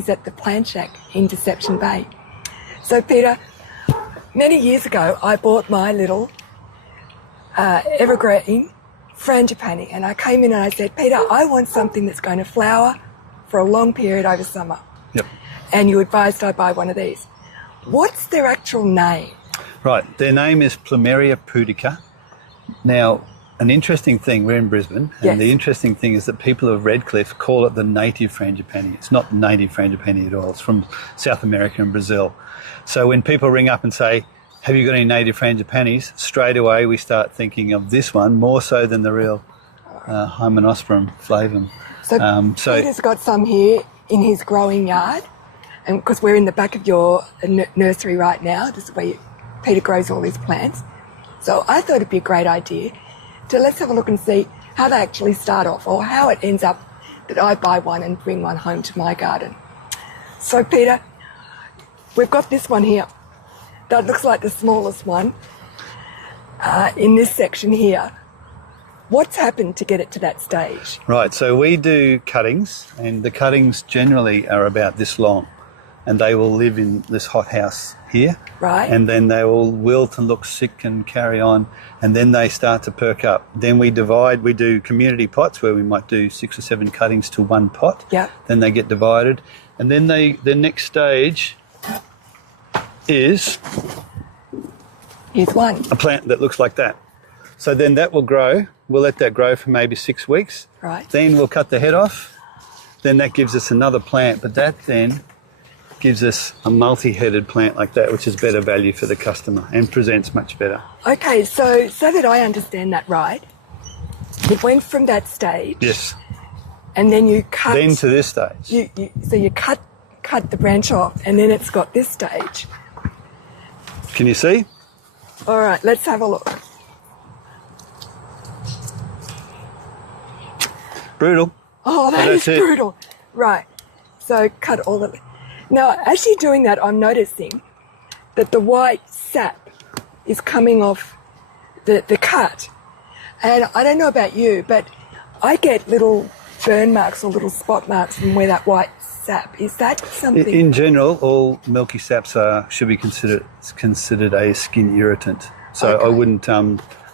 is at the Plant Shack in Deception Bay. So Peter, many years ago I bought my little evergreen frangipani, and I came in and I said, Peter, I want something that's going to flower for a long period over summer. Yep. And you advised I buy one of these. What's their actual name? Right, their name is Plumeria pudica. Now, an interesting thing, we're in Brisbane, and Yes. the interesting thing is that people of Redcliffe call it the native frangipani. It's not native frangipani at all. It's from South America and Brazil. So when people ring up and say, have you got any native frangipanis? Straight away we start thinking of this one more so than the real Hymenosperm flavum. So Peter's got some here in his growing yard, and because we're in the back of your nursery right now, this is where Peter grows all his plants. So I thought it'd be a great idea to let's have a look and see how they actually start off, or how it ends up that I buy one and bring one home to my garden. So Peter, we've got this one here. That looks like the smallest one in this section here. What's happened to get it to that stage? Right, so we do cuttings, and the cuttings generally are about this long, and they will live in this hothouse here. Right. And then they will wilt and look sick and carry on, and then they start to perk up. Then we divide, we do community pots where we might do 6 or 7 cuttings to one pot. Yeah. Then they get divided, and then the next stage is Here's one. a plant that looks like that. So then that will grow. We'll let that grow for maybe 6 weeks. Right. Then we'll cut the head off. Then that gives us another plant, but that then gives us a multi-headed plant like that, which is better value for the customer and presents much better. Okay, so that I understand that right, it went from that stage. Yes. And then you cut. Then to this stage. So you cut the branch off, and then it's got this stage. Can you see? All right, let's have a look. Brutal. Oh, that is that's it. brutal. Right. So cut all of it. Now, as you're doing that, I'm noticing that the white sap is coming off the cut. And I don't know about you, but I get little burn marks or little spot marks from where that white sap. Is that something? In general, all milky saps should be considered a skin irritant. So Okay. I wouldn't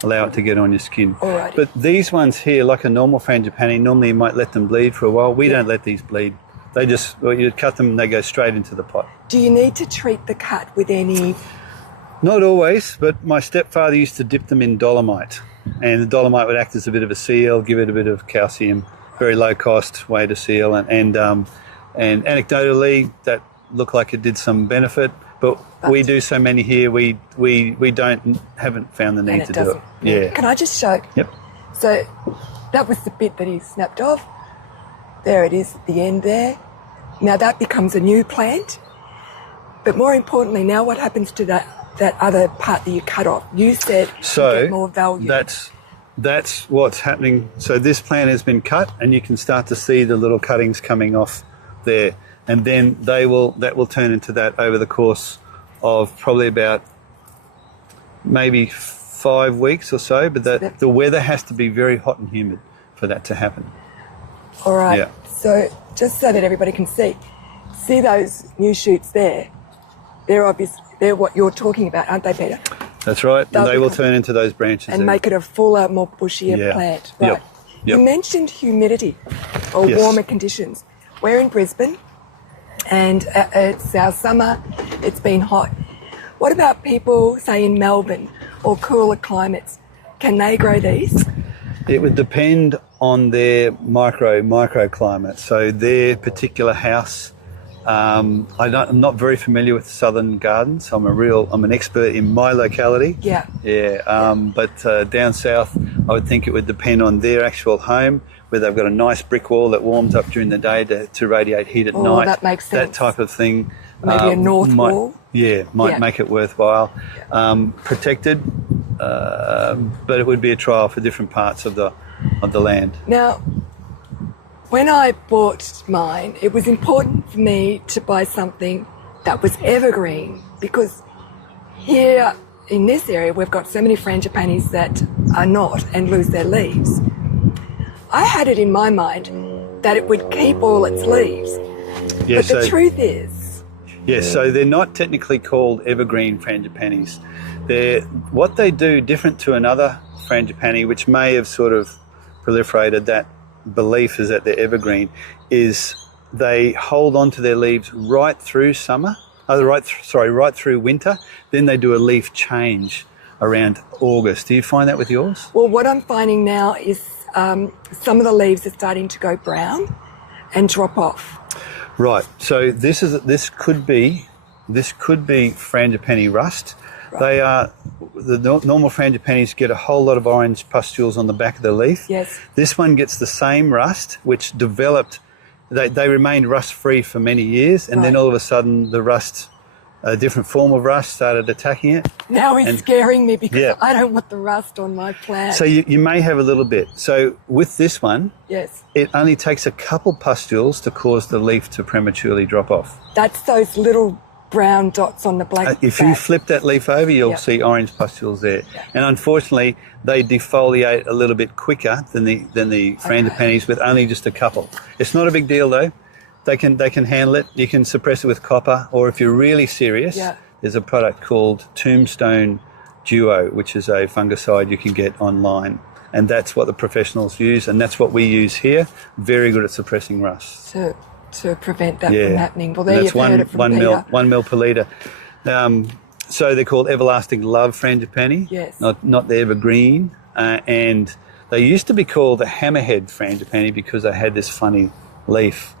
allow it to get on your skin. Alrighty. But these ones here, like a normal frangipani, normally you might let them bleed for a while. We don't let these bleed. They just, you cut them and they go straight into the pot. Do you need to treat the cut with any? Not always, but my stepfather used to dip them in dolomite, and the dolomite would act as a bit of a seal, give it a bit of calcium. Very low cost way to seal, and anecdotally that looked like it did some benefit. But we do so many here, we haven't found the need to do it. Yeah. Can I just show? Yep. So that was the bit that he snapped off. There it is at the end there. Now that becomes a new plant. But more importantly, now what happens to that other part that you cut off? You said you get more value. That's what's happening. So this plant has been cut, and you can start to see the little cuttings coming off there. And then that will turn into that over the course of probably about maybe 5 weeks or so. But the weather has to be very hot and humid for that to happen. All right. Yeah. So just so that everybody can see those new shoots there. They're what you're talking about, aren't they, Peter? That's right. And they will turn into those branches. And make it a fuller, more bushier plant. Right. Yep. You mentioned humidity or warmer conditions. We're in Brisbane, and it's our summer. It's been hot. What about people, say, in Melbourne or cooler climates? Can they grow these? It would depend on their microclimate. So their particular house. I'm not very familiar with southern gardens. I'm an expert in my locality. Yeah. Yeah. But down south, I would think it would depend on their actual home, where they've got a nice brick wall that warms up during the day to radiate heat at night. Oh, that makes sense. That type of thing. Maybe a north wall. Yeah, might make it worthwhile. Yeah. Protected, but it would be a trial for different parts of the land. Now, when I bought mine, it was important for me to buy something that was evergreen, because here in this area we've got so many frangipanis that are not and lose their leaves. I had it in my mind that it would keep all its leaves, Yeah, But the truth is... Yes, so they're not technically called evergreen frangipanis. What they do, different to another frangipani, which may have sort of proliferated that belief is that they're evergreen, is they hold on to their leaves right through summer, right through winter. Then they do a leaf change around August. Do you find that with yours? Well, what I'm finding now is some of the leaves are starting to go brown and drop off. Right. So this could be frangipani rust. Right. They are the normal frangipanis get a whole lot of orange pustules on the back of the leaf. Yes. This one gets the same rust, which developed. They remained rust free for many years, and then all of a sudden the rust, a different form of rust, started attacking it. Now he's scaring me because I don't want the rust on my plant. So you may have a little bit. So with this one, yes, it only takes a couple pustules to cause the leaf to prematurely drop off. That's those little brown dots on the black. If you flip that leaf over, you'll see orange pustules there. And unfortunately, they defoliate a little bit quicker than the frangipanis with only just a couple. It's not a big deal though. They can handle it. You can suppress it with copper, or if you're really serious, there's a product called Tombstone Duo, which is a fungicide you can get online. And that's what the professionals use, and that's what we use here. Very good at suppressing rust. To prevent that from happening. Well, there you've heard it from one Peter. 1 mil per litre. So they're called Everlasting Love Frangipani, not the evergreen. And they used to be called the hammerhead frangipani because they had this funny leaf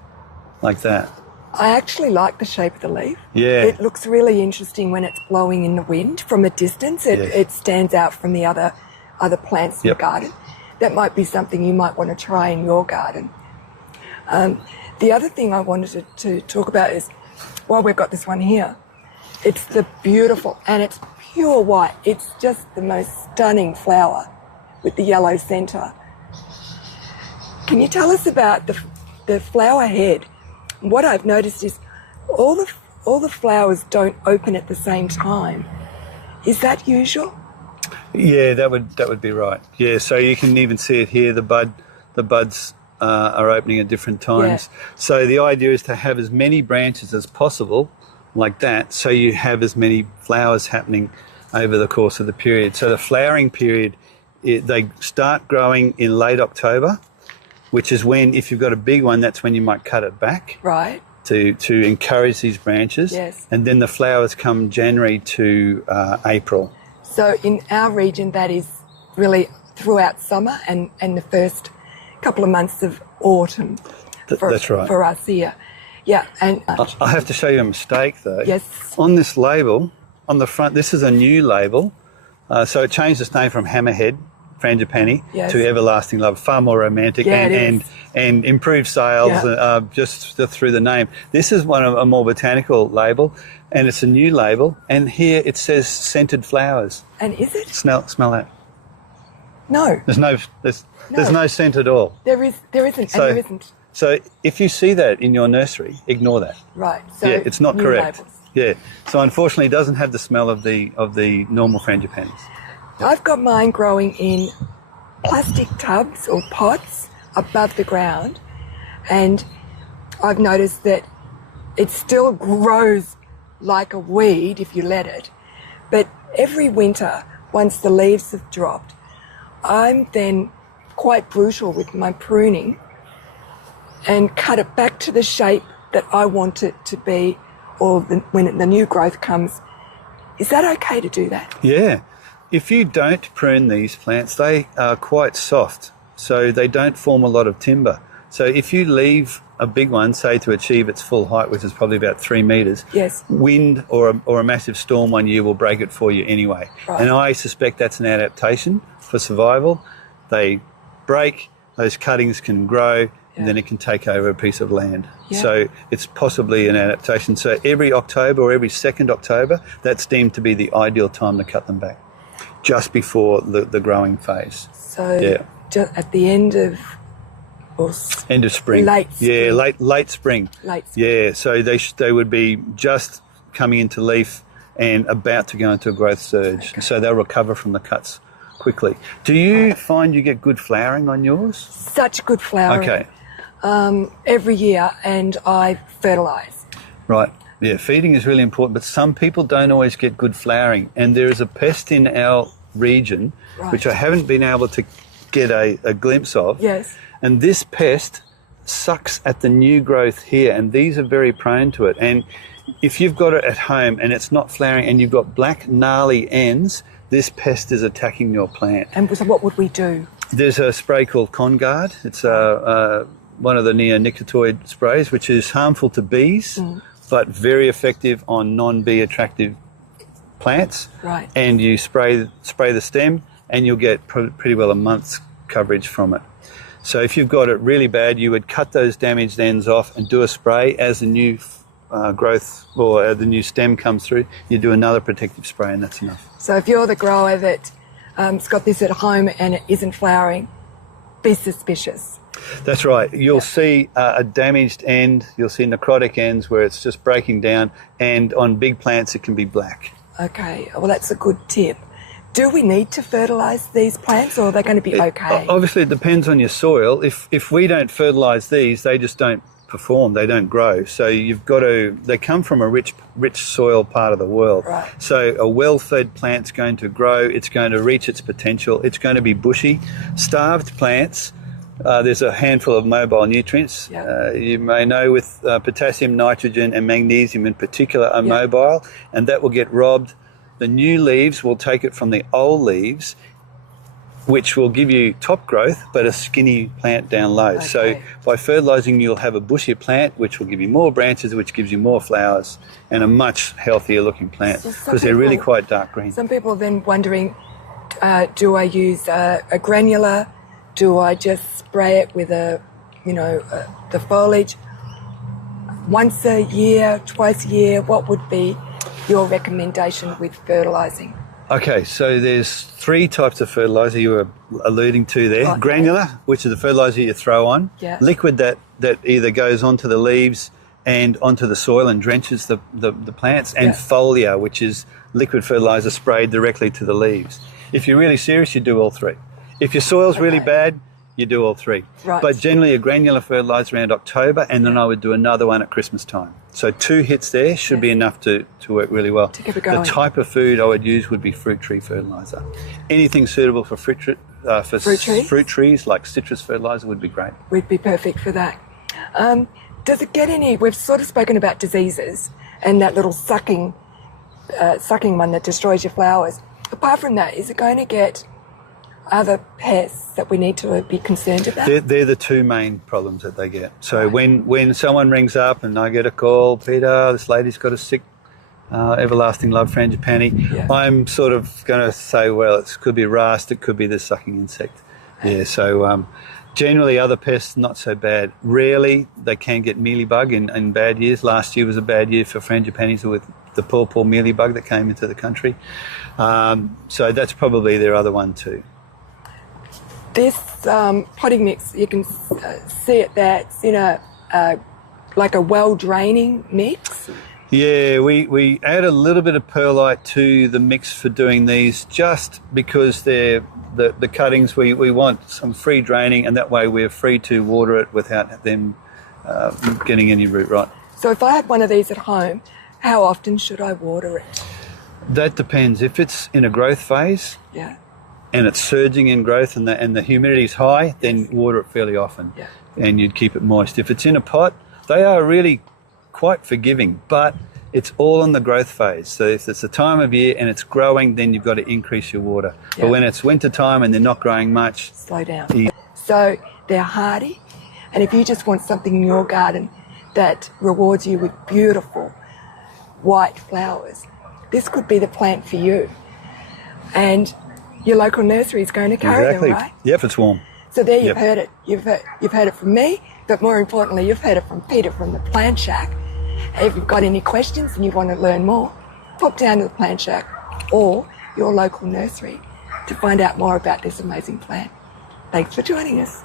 like that. I actually like the shape of the leaf. Yeah. It looks really interesting when it's blowing in the wind from a distance. It stands out from the other plants in the garden. That might be something you might want to try in your garden. The other thing I wanted to talk about is, while we've got this one here, it's the beautiful, and it's pure white. It's just the most stunning flower with the yellow centre. Can you tell us about the flower head? What I've noticed is all the flowers don't open at the same time. Is that usual? Yeah, that would be right. Yeah, so you can even see it here. The buds are opening at different times. Yeah. So the idea is to have as many branches as possible like that, so you have as many flowers happening over the course of the period. So the flowering period, they start growing in late October, which is when, if you've got a big one, that's when you might cut it back. Right. To encourage these branches. Yes. And then the flowers come January to April. So in our region, that is really throughout summer and the first couple of months of autumn. That's right. For us here. Yeah. And I have to show you a mistake though. Yes. On this label, on the front, this is a new label. So it changed its name from Hammerhead Frangipani to Everlasting Love. Far more romantic and improved sales just through the name. This is a more botanical label, and it's a new label. And here it says scented flowers. And is it? Smell that. No. There's no scent at all. There isn't. So if you see that in your nursery, ignore that. Right. So it's not correct. Labels. Yeah. So unfortunately, it doesn't have the smell of the normal frangipanis. I've got mine growing in plastic tubs or pots above the ground, and I've noticed that it still grows like a weed if you let it. But every winter, once the leaves have dropped, I'm then quite brutal with my pruning and cut it back to the shape that I want it to be, or when the new growth comes. Is that okay to do that? Yeah. If you don't prune these plants, they are quite soft, so they don't form a lot of timber. So if you leave a big one, say to achieve its full height, which is probably about 3 metres, wind or a massive storm one year will break it for you anyway. Right. And I suspect that's an adaptation for survival. They break, those cuttings can grow, and then it can take over a piece of land. Yeah. So it's possibly an adaptation. So every October or every second October, that's deemed to be the ideal time to cut them back, just before the growing phase. So just at the end of spring. Late spring. Yeah, late spring. Late spring. Yeah, so they would be just coming into leaf and about to go into a growth surge. Okay. So they'll recover from the cuts quickly. Do you find you get good flowering on yours? Such good flowering. Okay. every year, and I fertilise. Right. Yeah, feeding is really important, but some people don't always get good flowering. And there is a pest in our region, which I haven't been able to get a glimpse of. Yes. And this pest sucks at the new growth here, and these are very prone to it. And if you've got it at home and it's not flowering and you've got black, gnarly ends, this pest is attacking your plant. And so what would we do? There's a spray called Conguard. It's one of the neonicotinoid sprays, which is harmful to bees, but very effective on non-bee attractive plants. Right. And you spray the stem, and you'll get pretty well a month's coverage from it. So if you've got it really bad, you would cut those damaged ends off and do a spray as the new growth or the new stem comes through. You do another protective spray, and that's enough. So if you're the grower that's got this at home and it isn't flowering, be suspicious. That's right. You'll see a damaged end. You'll see necrotic ends where it's just breaking down, and on big plants it can be black. Okay, well that's a good tip. Do we need to fertilise these plants, or are they going to be okay? Obviously it depends on your soil. If we don't fertilise these, they just don't perform, they don't grow. So you've got to, they come from a rich soil part of the world. Right. So a well-fed plant's going to grow, it's going to reach its potential, it's going to be bushy. Starved plants, there's a handful of mobile nutrients. Yep. You may know with potassium, nitrogen and magnesium in particular are mobile, and that will get robbed. The new leaves will take it from the old leaves, which will give you top growth but a skinny plant down low. Okay. So by fertilising, you'll have a bushier plant, which will give you more branches, which gives you more flowers, and a much healthier looking plant, because they're really quite dark green. Some people are then wondering, do I use a granular? Do I just spray it with the foliage once a year, twice a year? What would be your recommendation with fertilising? Okay, so there's 3 types of fertiliser you were alluding to there. Okay. Granular, which is the fertiliser you throw on. Yeah. Liquid that either goes onto the leaves and onto the soil and drenches the plants. And foliar, which is liquid fertiliser sprayed directly to the leaves. If you're really serious, you do all 3. If your soil's really bad, you do all 3. Right. But generally a granular fertiliser around October, and then I would do another one at Christmas time. So 2 hits there should be enough to work really well. To keep it going. The type of food I would use would be fruit tree fertiliser. Anything suitable for fruit trees, like citrus fertiliser, would be great. Would be perfect for that. Does it get any, we've sort of spoken about diseases and that little sucking one that destroys your flowers. Apart from that, is it going to get other pests that we need to be concerned about? They're the 2 main problems that they get. So when someone rings up and I get a call, Peter, this lady's got a sick Everlasting Love Frangipani, I'm sort of going to say, well, it could be rust, it could be the sucking insect. Yeah, so generally other pests, not so bad. Rarely they can get mealybug in bad years. Last year was a bad year for frangipanis with the pawpaw mealybug that came into the country. So that's probably their other one too. This potting mix, you can see it there, it's in like a well-draining mix. Yeah, we add a little bit of perlite to the mix for doing these, just because they're the cuttings, we want some free draining, and that way we're free to water it without them getting any root rot. So if I had one of these at home, how often should I water it? That depends. If it's in a growth phase, and it's surging in growth and the humidity is high, then water it fairly often, and you'd keep it moist. If it's in a pot, they are really quite forgiving, but it's all in the growth phase. So if it's the time of year and it's growing, then you've got to increase your water. But when it's winter time and they're not growing much, slow down. So they're hardy, and if you just want something in your garden that rewards you with beautiful white flowers, this could be the plant for you. And your local nursery is going to carry them, right? Yep, if it's warm. So there you've heard it. You've heard it from me, but more importantly, you've heard it from Peter from the Plant Shack. If you've got any questions and you want to learn more, pop down to the Plant Shack or your local nursery to find out more about this amazing plant. Thanks for joining us.